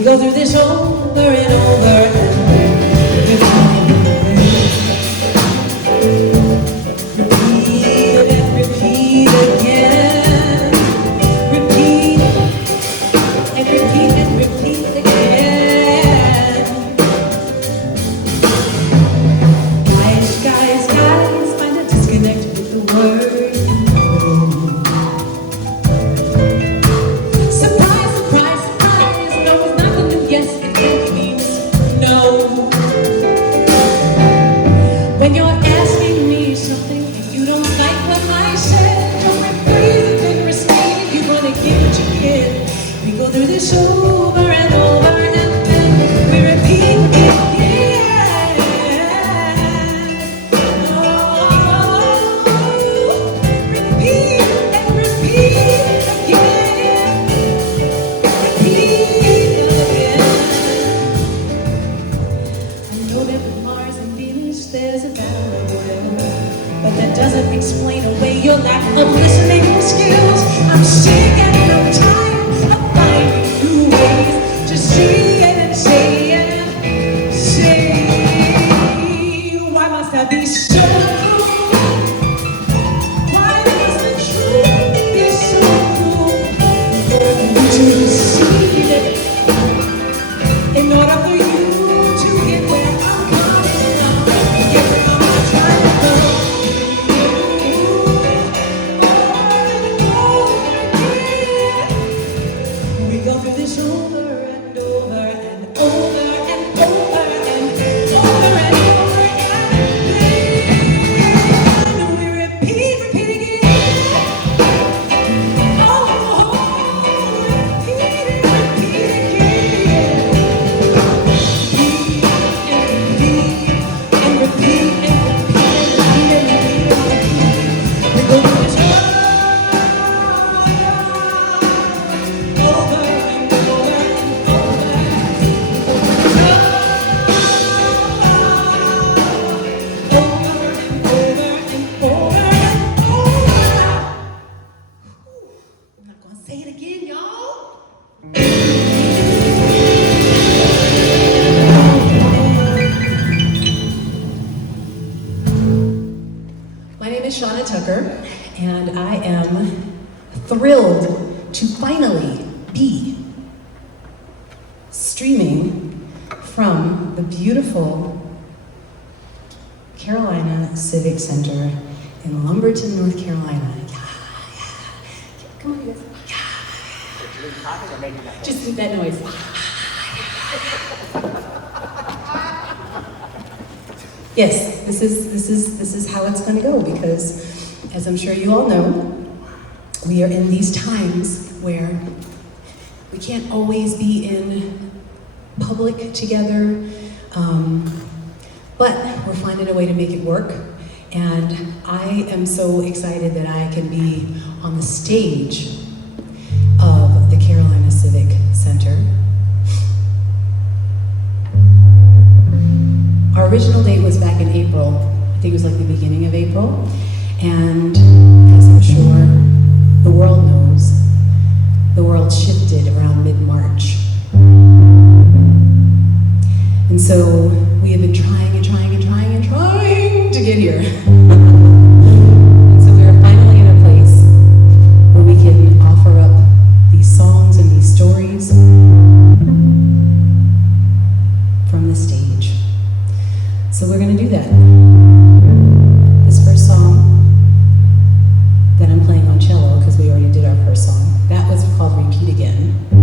We go through this over and over Shana Tucker, and I am thrilled to finally be streaming from the beautiful Carolina Civic Center in Lumberton, North Carolina. Come on, guys. Just do that noise. Yes, this is how it's going to go, because as I'm sure you all know, we are in these times where we can't always be in public together, but we're finding a way to make it work. And I am so excited that I can be on the stage of the Carolina Civic Center. Our original date was back in April. I think it was like the beginning of April. And as I'm sure the world knows, the world shifted around mid-March. And so we have been trying to get here. And so we are finally in a place where we can offer up these songs and these stories from the stage. So we're going to do that. This first song that I'm playing on cello, because we already did our first song, that was called Repeat Again.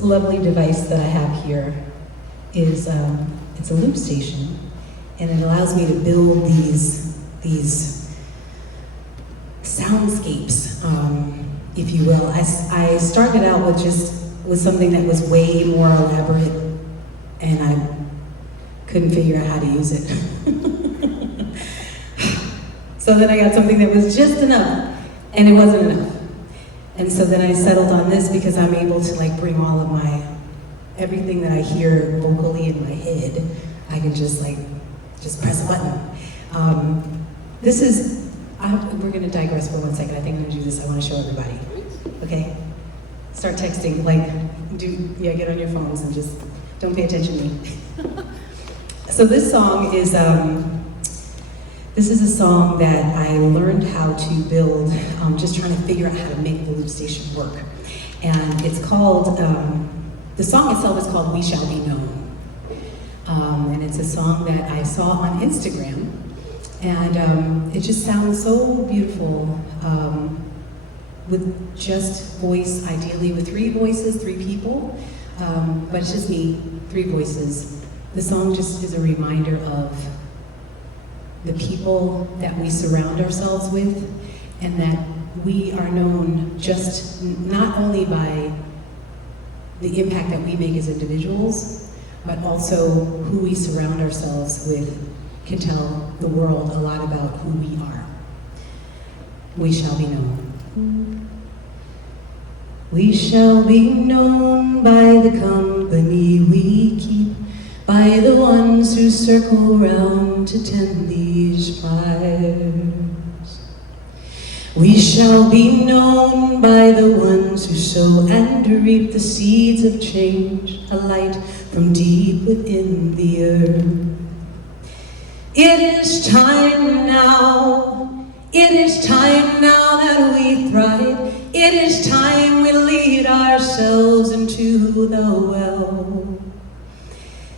this lovely device that I have here is, it's a loop station, and it allows me to build these soundscapes, if you will. I started out with something that was way more elaborate, and I couldn't figure out how to use it. So then I got something that was just enough, and it wasn't enough. And so then I settled on this because I'm able to like bring all of everything that I hear vocally in my head, I can just press a button. We're gonna digress for 1 second. I think I'm gonna do this. I wanna show everybody. Okay? Start texting, get on your phones and just don't pay attention to me. So this song is, this is a song that I learned how to build, just trying to figure out how to make the loop station work. And it's called, the song itself is called We Shall Be Known. And it's a song that I saw on Instagram. And it just sounds so beautiful with just voice, ideally with 3 voices, 3 people. But it's just me, 3 voices. The song just is a reminder of the people that we surround ourselves with, and that we are known just not only by the impact that we make as individuals, but also who we surround ourselves with can tell the world a lot about who we are. We shall be known. We shall be known by the company we keep, by the ones who circle round to tend these fires. We shall be known by the ones who sow and reap the seeds of change, a light from deep within the earth. It is time now, it is time now that we thrive. It is time we lead ourselves into the well.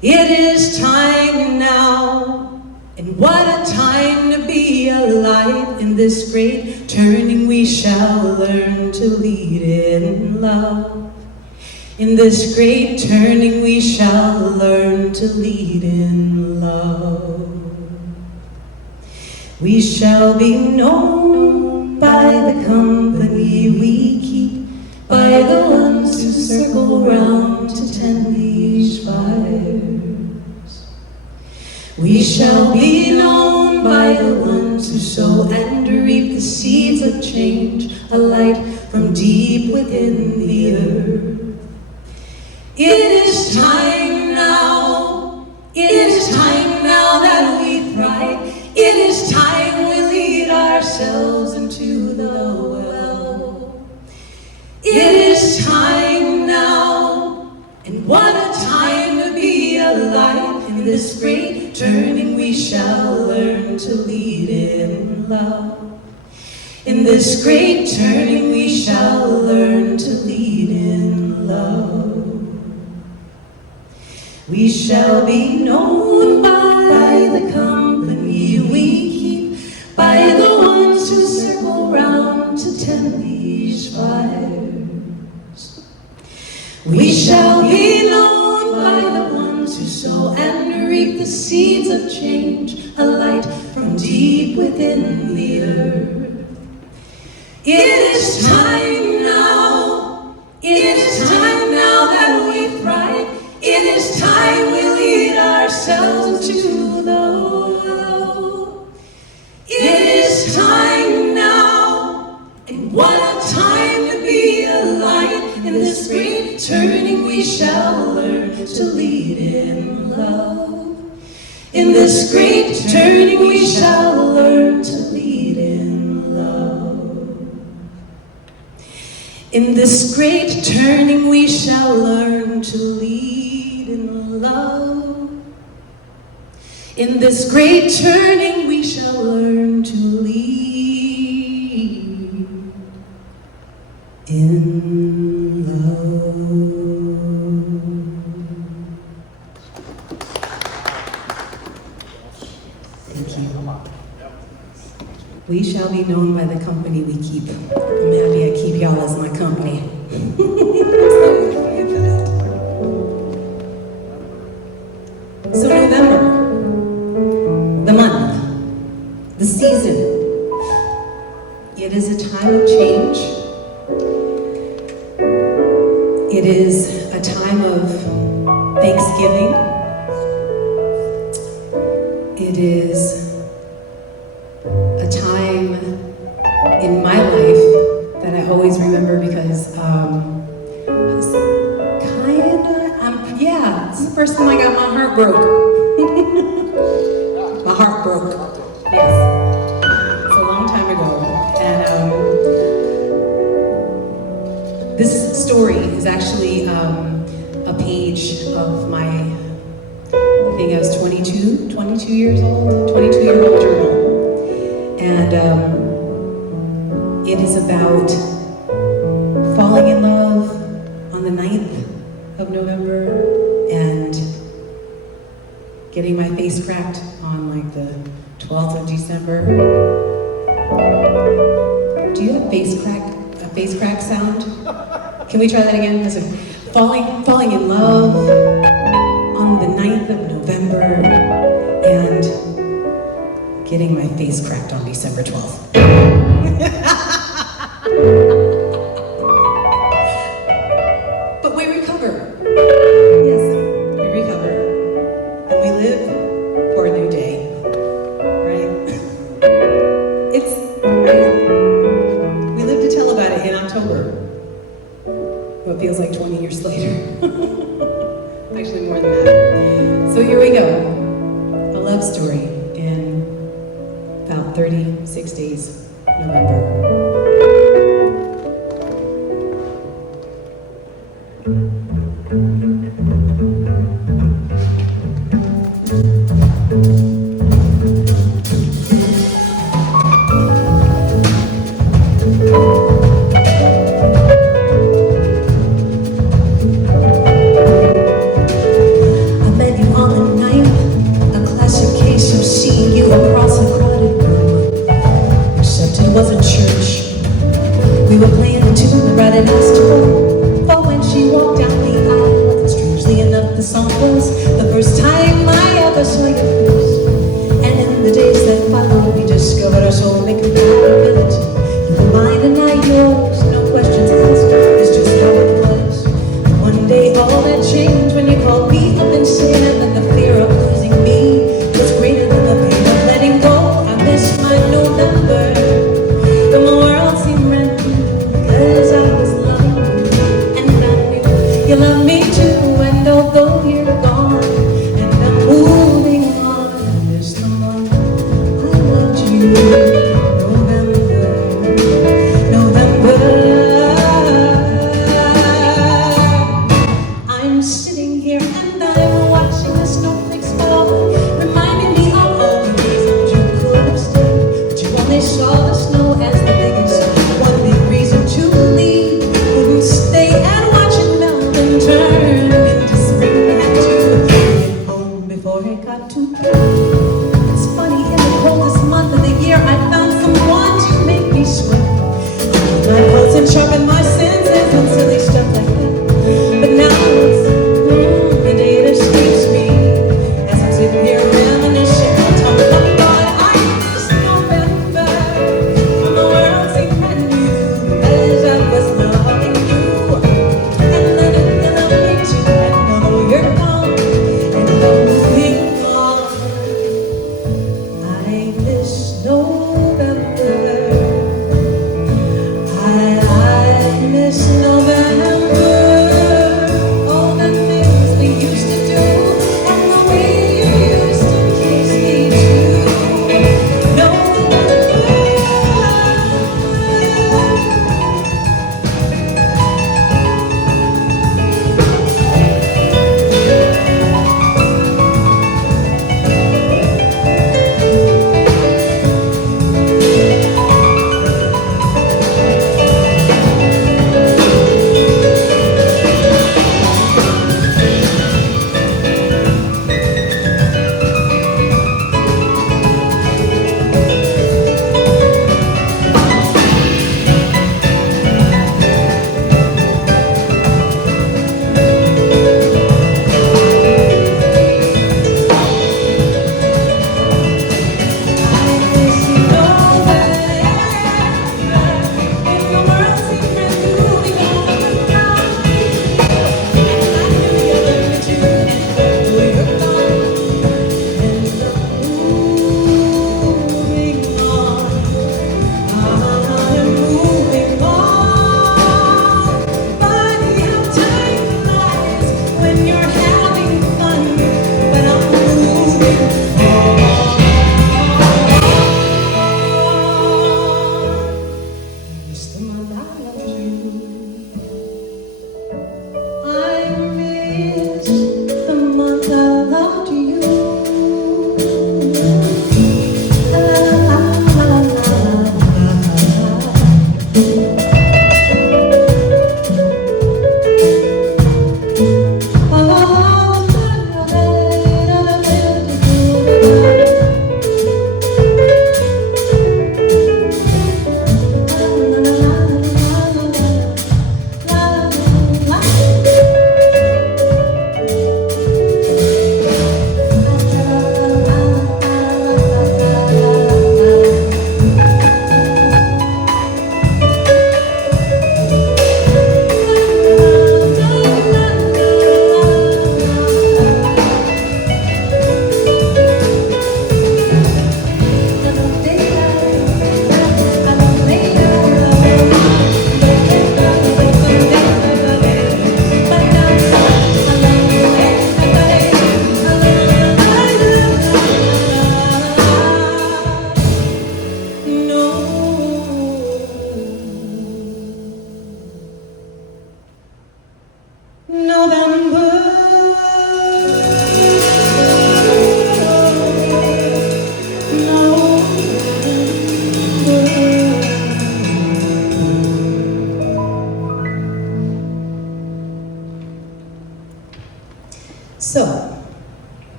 It is time now, and what a time to be alive. In this great turning we shall learn to lead in love. In this great turning we shall learn to lead in love. We shall be known by the company we keep, by the ones who circle round to tend these fires. We shall be known by the ones who sow and reap the seeds of change, a light from deep within the earth. It is time now, it is time now that we thrive. It is time we lead ourselves into the well. It is time now, and what a time to be alive. In this great turning we shall learn to lead in love. In this great turning we shall learn to lead in love. We shall be known by the company we keep, by the ones who circle round to tend these fires. We shall be known by the ones who sow and reap the seeds of change, a light from deep within the earth. It is time now, it is time now that we thrive. It is time we lead ourselves to the well. It is time now, and what a time to be alive. In this great turning we shall learn to lead in love. In this great turning we shall learn to lead in love. In this great turning we shall learn to lead in love. In this great turning we shall learn to lead in love. Thank you. We shall be known by the company we keep. I'm happy I keep y'all as my company. the season. It is a time of change. It is a time of Thanksgiving. It is a time in my life that I always remember because this is the first time I got my heart broke. My heart broke. Yes. It's a long time ago. And this story is actually a page of my, I think I was 22 years old, 22-year-old journal. And it is about falling in love on the 9th of November and getting my face cracked on like the 12th of December. Do you have a face crack sound? Can we try that again? Listen. Falling in love on the 9th of November and getting my face cracked on December 12th. But we recover. Yes, we recover. And we live for a new day. Right? We live to tell about it in October. What feels like 20 years later. Actually more than that. So here we go. A love story in about 36 days, November.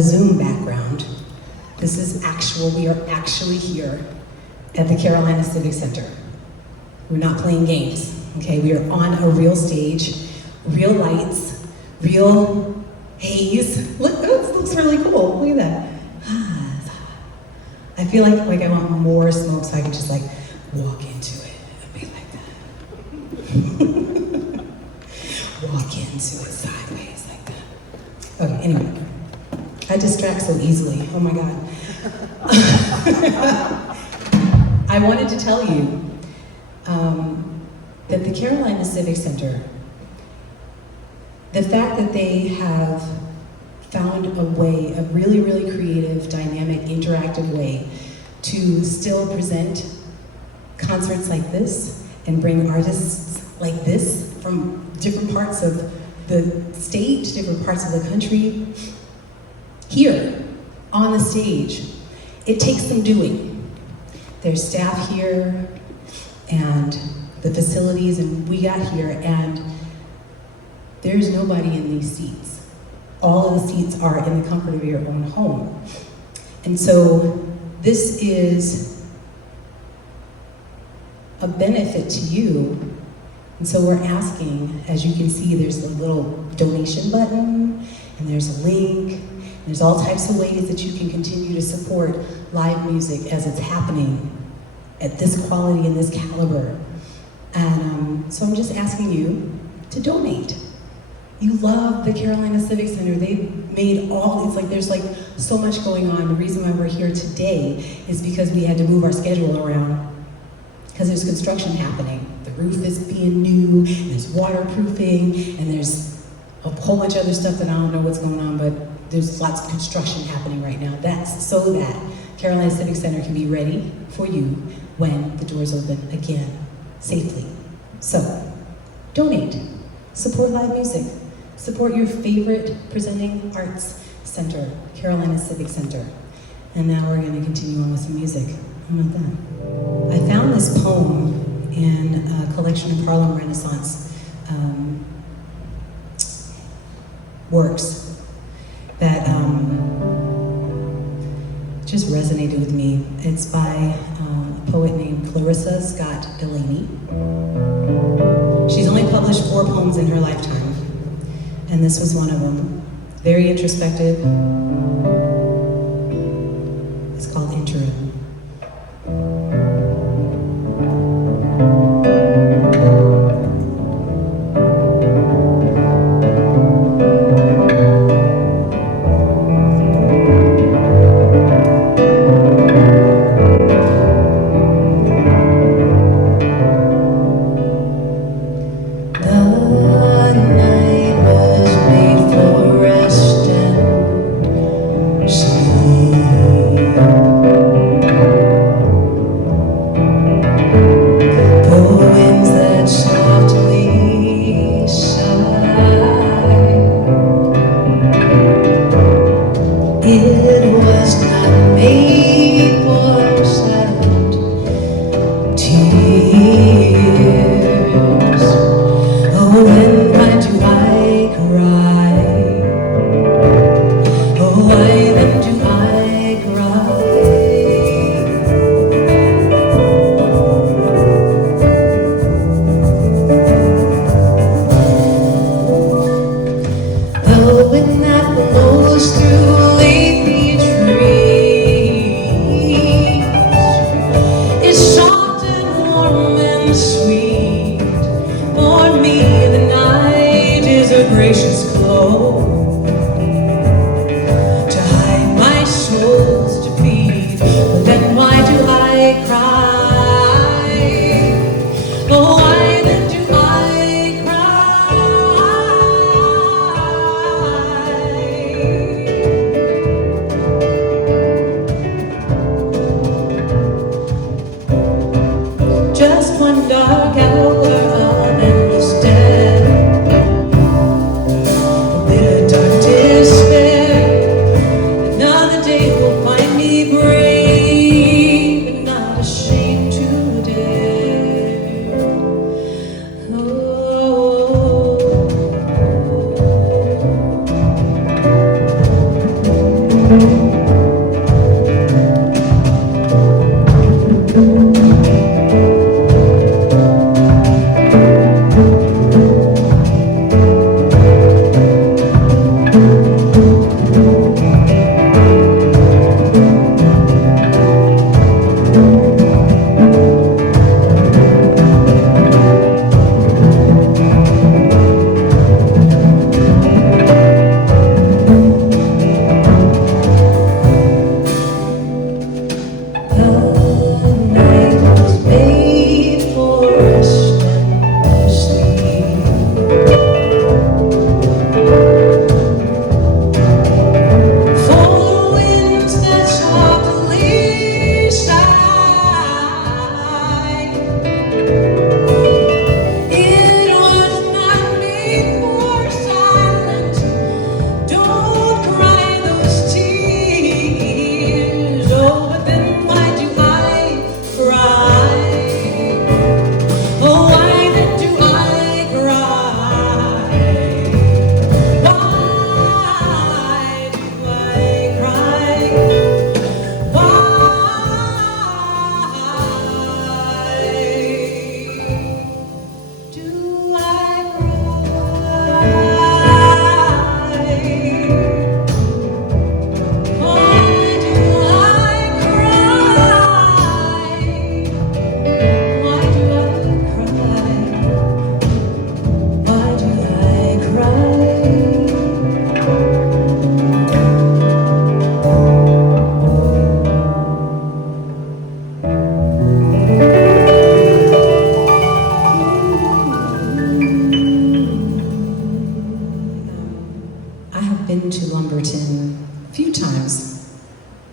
a Zoom background. This is actual, we are actually here at the Carolina Civic Center. We're not playing games, okay? We are on a real stage, real lights, real haze. Look, this looks really cool, look at that. I feel like I want more smoke so I can just like walk into it and be like that. Walk into it sideways like that. Okay, anyway. I distract so easily, oh my God. I wanted to tell you that the Carolina Civic Center, the fact that they have found a way, a really, really creative, dynamic, interactive way to still present concerts like this and bring artists like this from different parts of the state, different parts of the country, here on the stage. It takes some doing. There's staff here and the facilities, and we got here, and there's nobody in these seats. All of the seats are in the comfort of your own home. And so this is a benefit to you. And so we're asking, as you can see, there's a little donation button, and there's a link. There's all types of ways that you can continue to support live music as it's happening at this quality and this caliber. And so I'm just asking you to donate. You love the Carolina Civic Center. They've made all, it's like there's like so much going on. The reason why we're here today is because we had to move our schedule around because there's construction happening. The roof is being new, and there's waterproofing, and there's a whole bunch of other stuff that I don't know what's going on, but there's lots of construction happening right now. That's so that Carolina Civic Center can be ready for you when the doors open again, safely. So, donate, support live music, support your favorite presenting arts center, Carolina Civic Center. And now we're going to continue on with some music. How about that? I found this poem in a collection of Harlem Renaissance works that just resonated with me. It's by a poet named Clarissa Scott Delaney. She's only published 4 poems in her lifetime, and this was one of them. Very introspective. It's called Interim.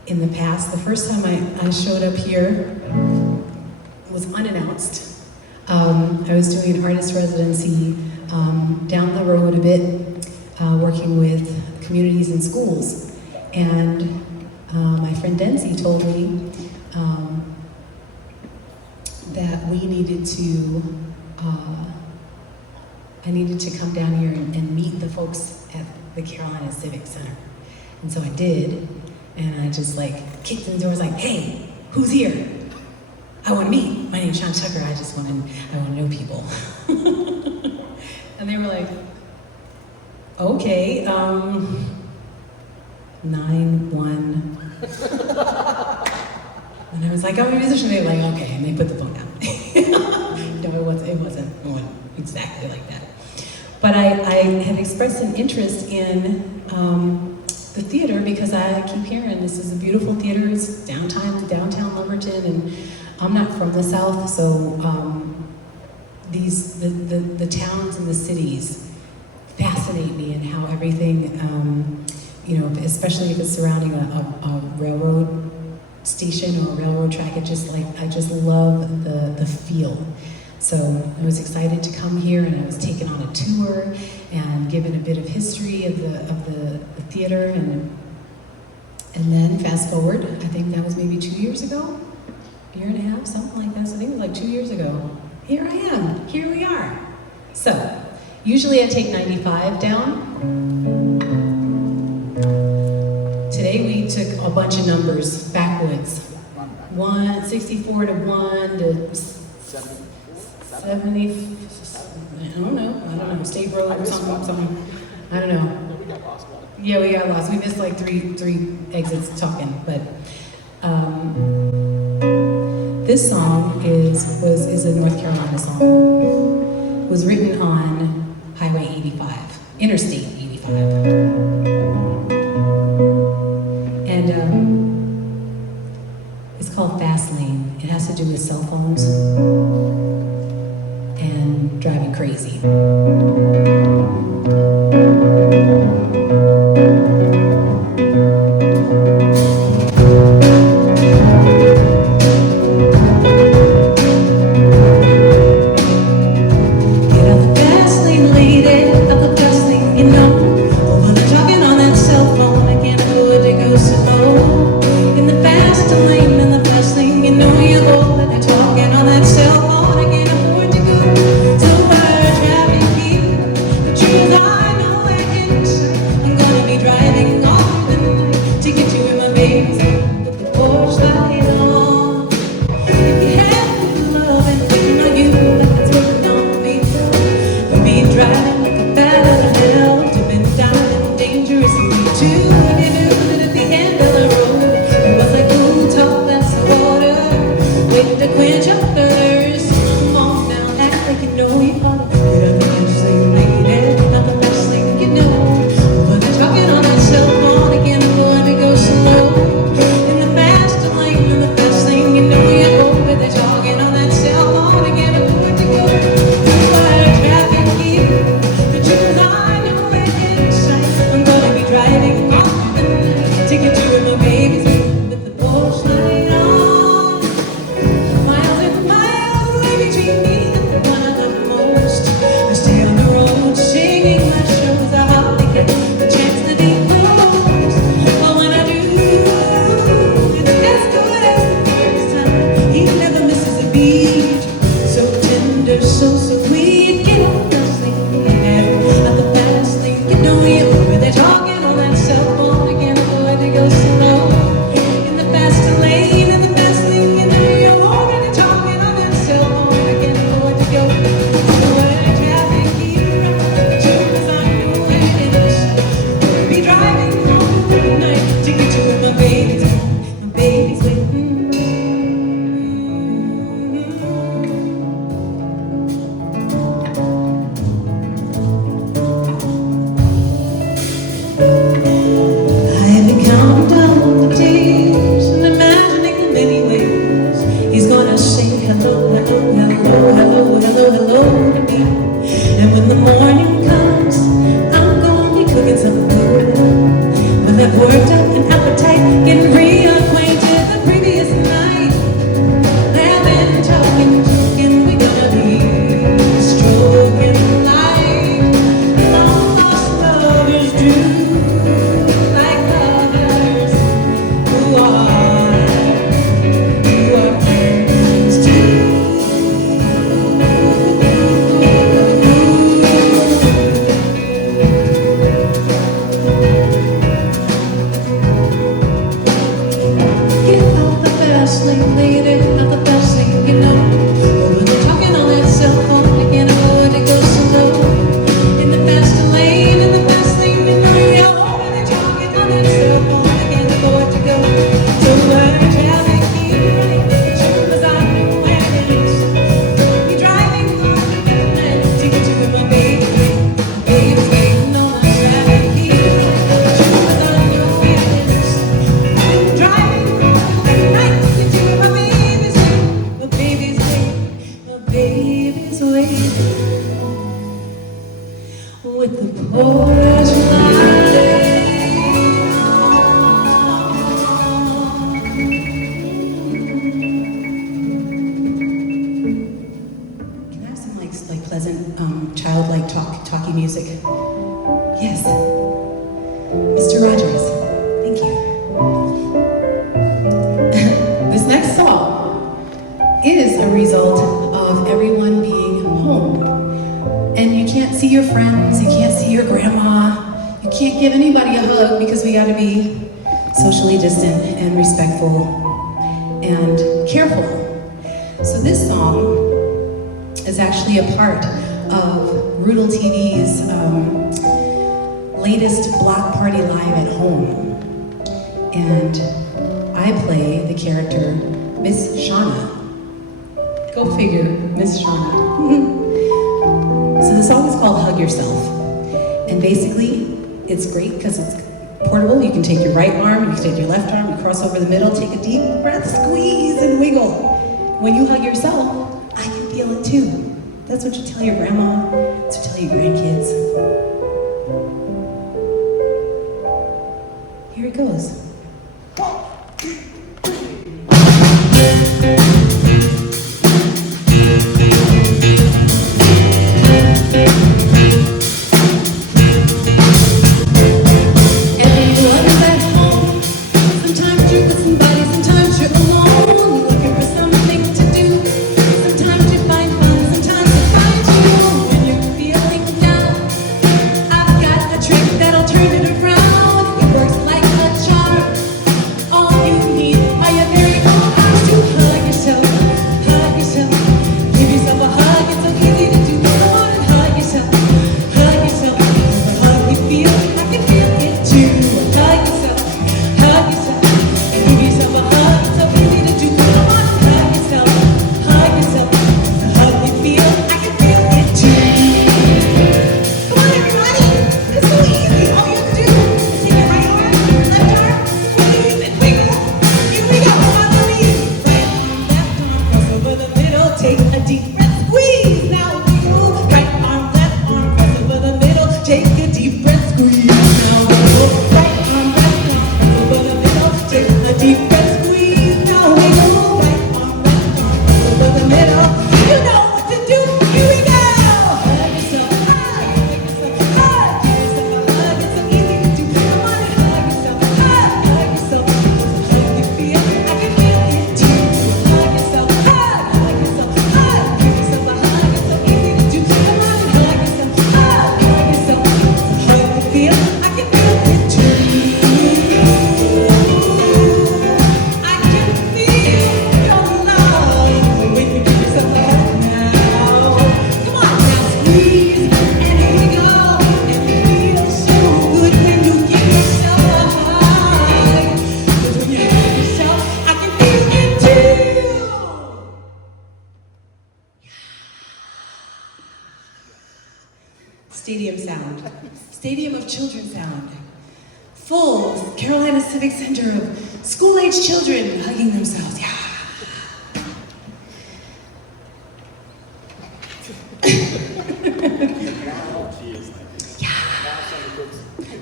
in the past. The first time I showed up here was unannounced. I was doing an artist residency down the road a bit, working with communities and schools. And my friend Denzi told me that we needed to, I needed to come down here and meet the folks at the Carolina Civic Center. And so I did, and I just like kicked in the door, was like, hey, who's here? I want to meet. My name's Shana Tucker. I want to know people. And they were like, okay, 9-1. And I was like, I'm a musician. They were like, okay, and they put the phone down. No, it wasn't exactly like that. But I had expressed an interest in the theater because I keep hearing this is a beautiful theater. It's downtown Lumberton, and I'm not from the South, so the towns and the cities fascinate me, and how everything, you know, especially if it's surrounding a railroad station or a railroad track, I just love the feel. So I was excited to come here, and I was taken on a tour and given a bit of history of the theater, and then fast forward, I think that was maybe 2 years ago, a year and a half, something like that. So I think it was like 2 years ago. Here I am, here we are. So usually I take 95 down. Today we took a bunch of numbers backwards. 164 to 1 to 70. I don't know. State road or something. I don't know. Yeah, we got lost. We missed like three exits talking, but this song is a North Carolina song. It was written on Highway 85, Interstate 85. And it's called Fast Lane. It has to do with cell phones and driving crazy. I know where inside. late, not the best thing, you know. But when they're talking on that cell phone, they can't afford to go slow. In the faster lane, and the best thing you know, when they're talking on that cell phone, they can't afford to go. So learn traffic here, sure as I know where it is. Be driving on the midnight, take it to my baby. Baby's waiting on the traffic here, sure as I know where it is. Driving on the midnight, take it to my baby's waiting. My baby's waiting, my baby's waiting. With the porch light. Can I have some like pleasant, childlike talky music? Yes. Mr. Rogers, thank you. This next song is a result of everyone being home. And you can't see your friends, you can't see your grandma, you can't give anybody a hug because we gotta be socially distant and respectful and careful. So this song is actually a part of Rudel TV's latest Block Party Live at Home. And I play the character Miss Shana. Go figure, Miss Shana. So the song is called Hug Yourself. And basically, it's great because it's portable. You can take your right arm, you can take your left arm, you cross over the middle, take a deep breath, squeeze and wiggle. When you hug yourself, I can feel it too. That's what you tell your grandma, that's what you tell your grandkids. Here it goes. Everyone's at home. Sometimes you're with somebody, sometimes you're alone. Looking for something to do. Sometimes you find fun, sometimes you find you. When you're feeling down, I've got a trick that'll turn it around. It works like a charm. All you need are your very own arms to hug yourself. Hug yourself. Give yourself a hug. It's so easy to do. Come on and hug yourself. Hug yourself. The hug you feel, I can feel it too. Hug yourself. Hug yourself. And give yourself a hug. It's so easy to do. Come on and hug yourself. Hug yourself. The hug you feel, I can feel it too. Come on, everybody. It's so easy. All you have to do is take your right arm, left arm, squeeze and wiggle. Here we go. Come on, please. Right arm, left arm, cross over the middle. Take a deep breath, squeeze. Now wiggle. Right arm, left arm, cross over the middle. Take a deep breath, squeeze. Now wiggle. Right arm, left arm, cross over the middle. Take a deep breath, squeeze. Now wiggle. Right arm, left arm, cross over the middle. You know what to do. Here we go. Hug yourself. Hug yourself. Hug. Give yourself a hug. It's so easy to do. Come on and hug yourself. Hug yourself. The hug you feel, I can feel it too. Hug yourself. Hug yourself. Hug. Give yourself a hug. It's so easy to do. Come on and hug yourself. Hug yourself. The hug you feel, I can feel it too. I can feel your love when you give yourself a hug now. Come on now, squeeze and wiggle, and it feels so good when you give yourself a hug. 'Cause when you hug yourself, I can feel it too. Stadium sound. Stadium of children sound. Full Carolina Civic Center of school-age children hugging themselves. Yeah.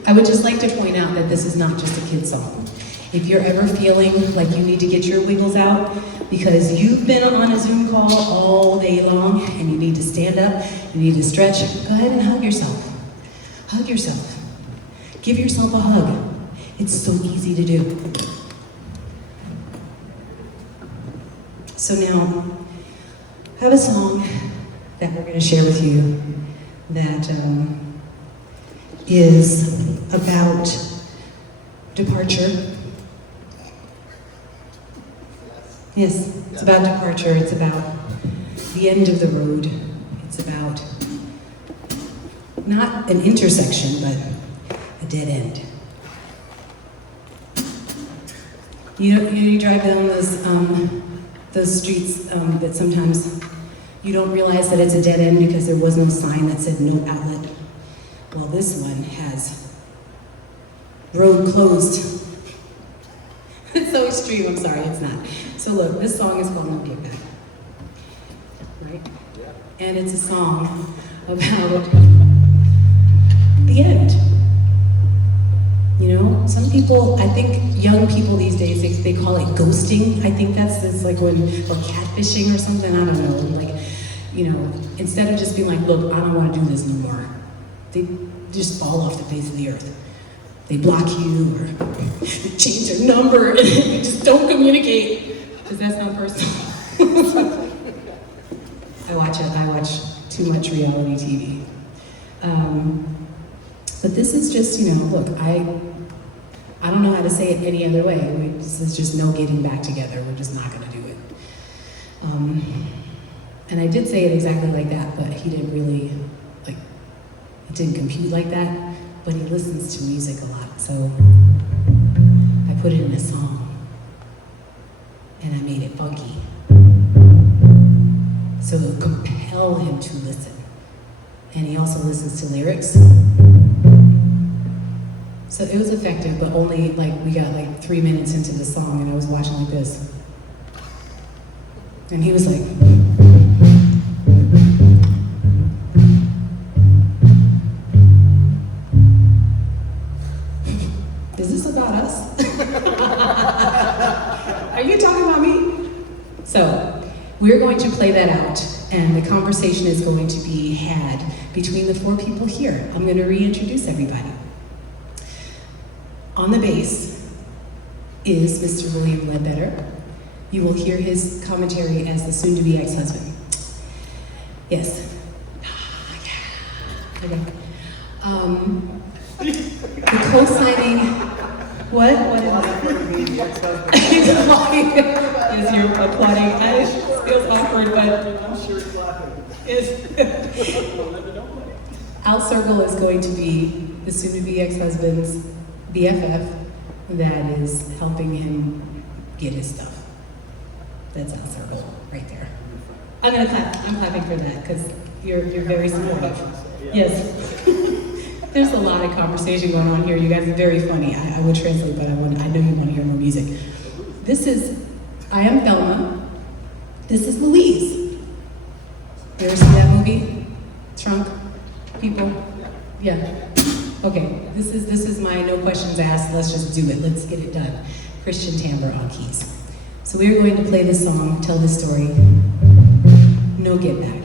I would just like to point out that this is not just a kid's song. If you're ever feeling like you need to get your wiggles out because you've been on a Zoom call all day long and you need to stand up, you need to stretch, go ahead and hug yourself. Hug yourself. Give yourself a hug. It's so easy to do. So now, I have a song that we're going to share with you that is about departure. Yes, it's about departure, it's about the end of the road. It's about not an intersection, but a dead end. You drive down those streets that sometimes you don't realize that it's a dead end because there was no sign that said no outlet. Well, this one has road closed. It's so extreme, I'm sorry, it's not. So look, this song is called No Get Back, right? Yeah. And it's a song about the end. You know, some people, I think young people these days, they call it ghosting. I think it's like when, or catfishing or something, I don't know. Like, you know, instead of just being like, look, I don't want to do this no more. They just fall off the face of the earth. They block you, or they change their number, and you just don't communicate, because that's not personal. I watch too much reality TV. But this is just, you know, look, I don't know how to say it any other way. This is just no getting back together. We're just not going to do it. And I did say it exactly like that, but he didn't really, like, it didn't compute like that. But he listens to music a lot, so I put it in a song, and I made it funky, so it would compel him to listen. And he also listens to lyrics. So it was effective, but only like, we got like 3 minutes into the song and I was watching like this. And he was like, is this about us? Are you talking about me? So we're going to play that out, and the conversation is going to be had between the 4 people here. I'm going to reintroduce everybody. On the bass is Mr. William Ledbetter. You will hear his commentary as the soon-to-be ex-husband. Yes. Okay. The co-signing, what is that? He's applauding. Yes, you're applauding. It feels awkward, but I'm sure it's laughing. Al Sergel is going to be the soon-to-be ex-husband's BFF that is helping him get his stuff. That's Al Sergel right there. I'm gonna clap. I'm clapping for that because you're very supportive. Yes. There's a lot of conversation going on here. You guys are very funny. I would translate, but I know you want to hear more music. I am Thelma. This is Louise. You ever see that movie? Trunk? People? Yeah. Okay, this is my no questions asked, let's just do it, let's get it done. Christian TAMBURR on keys. So we are going to play this song, tell this story, No Get Back.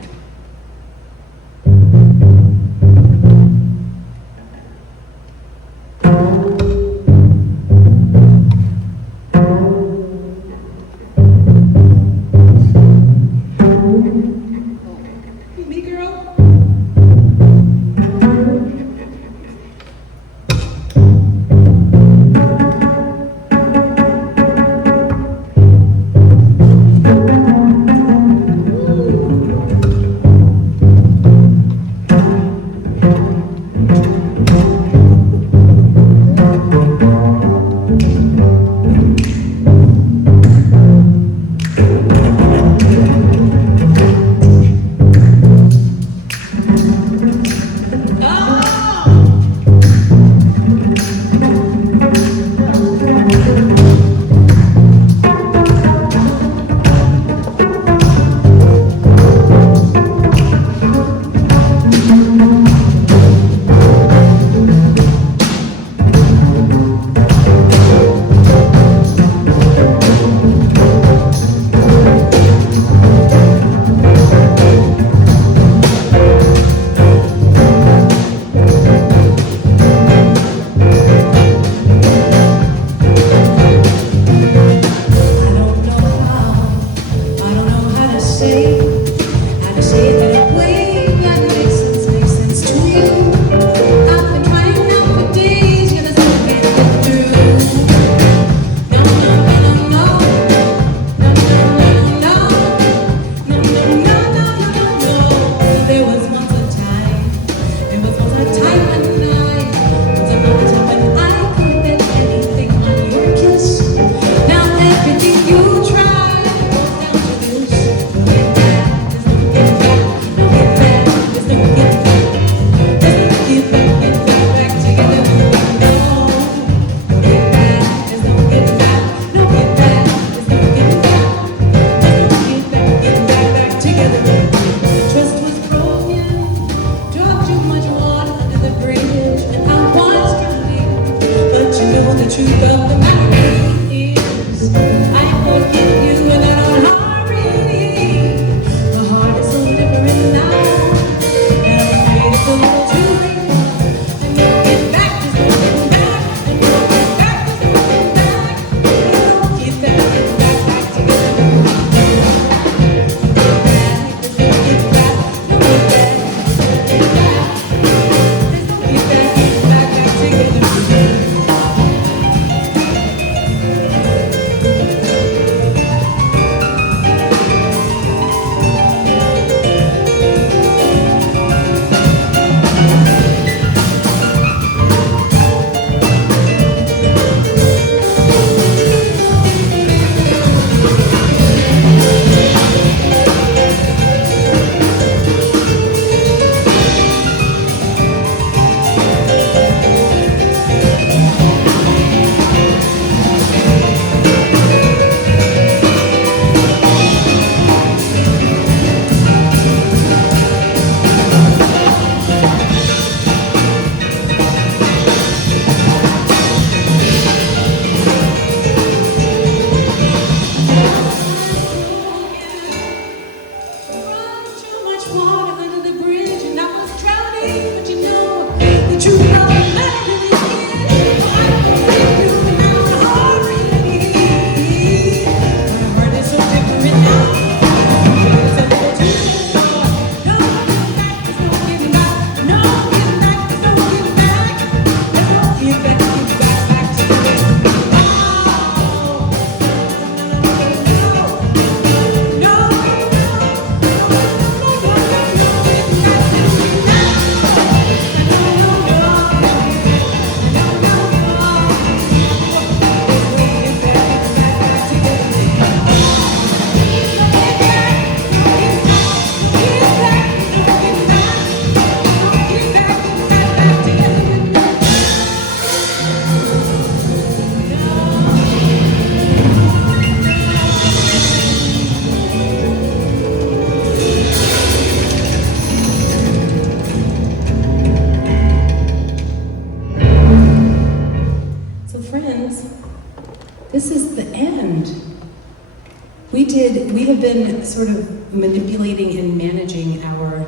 we have been sort of manipulating and managing our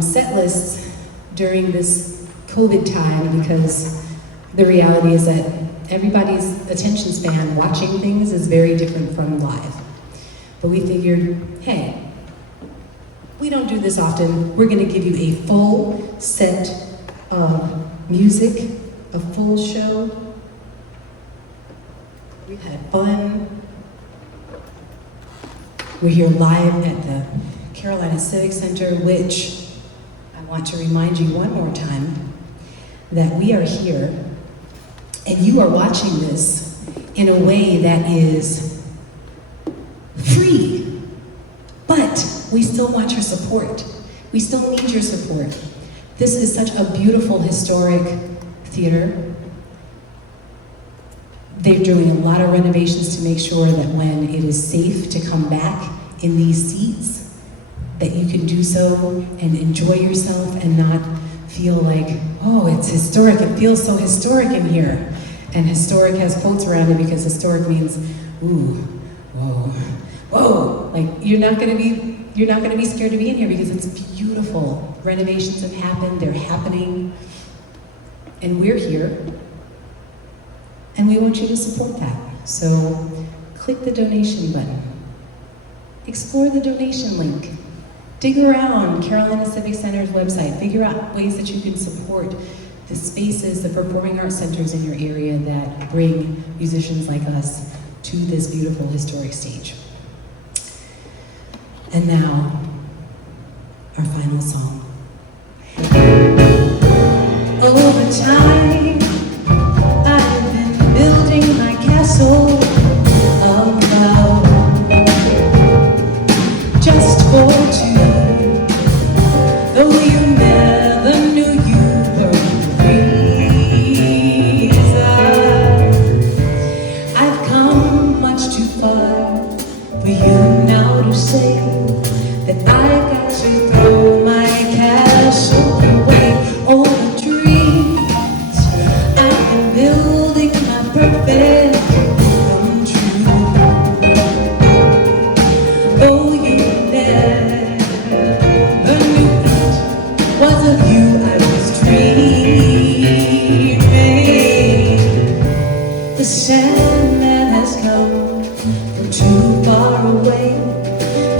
set lists during this COVID time, because the reality is that everybody's attention span watching things is very different from live. But we figured, hey, we don't do this often. We're gonna give you a full set of music, a full show. We've had fun. We're here live at the Carolina Civic Center, which I want to remind you one more time that we are here and you are watching this in a way that is free, but we still want your support. We still need your support. This is such a beautiful, historic theater. They're doing a lot of renovations to make sure that when it is safe to come back in these seats, that you can do so and enjoy yourself and not feel like, oh, it's historic, it feels so historic in here. And historic has quotes around it because historic means, ooh, whoa, whoa. Like, you're not gonna be scared to be in here because it's beautiful. Renovations have happened, they're happening, and we're here. And we want you to support that. So click the donation button. Explore the donation link. Dig around Carolina Civic Center's website. Figure out ways that you can support the spaces, the performing arts centers in your area that bring musicians like us to this beautiful historic stage. And now, our final song. Over time, I've been building my castle of love, just for two, though you never knew you were the reason. I've come much too far for you now to say that I got to throw my castle away. All the dreams I've been building, my perfect come true. Though you never knew it was of you I was dreaming. The Sandman has come from too far away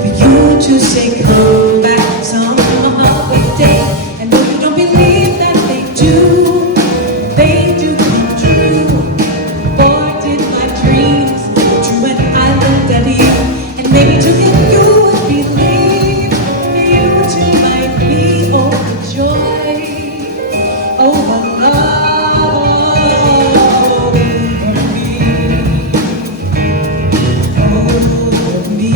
for you to say come back some other day. And no, you don't believe that they do come true. Boy, did my dreams come true when I looked at you. And maybe took it you would believe, you too might be overjoyed over love, over me, over me.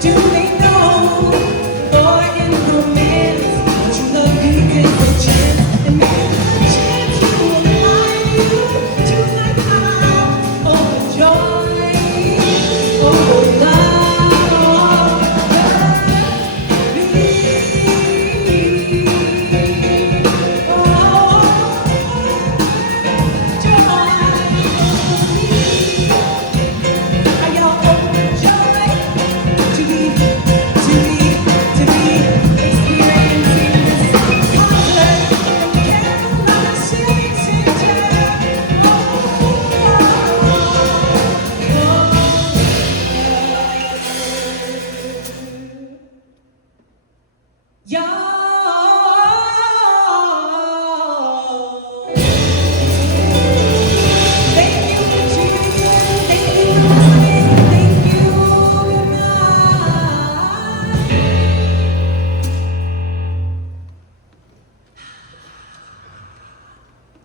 Do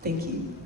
Thank you.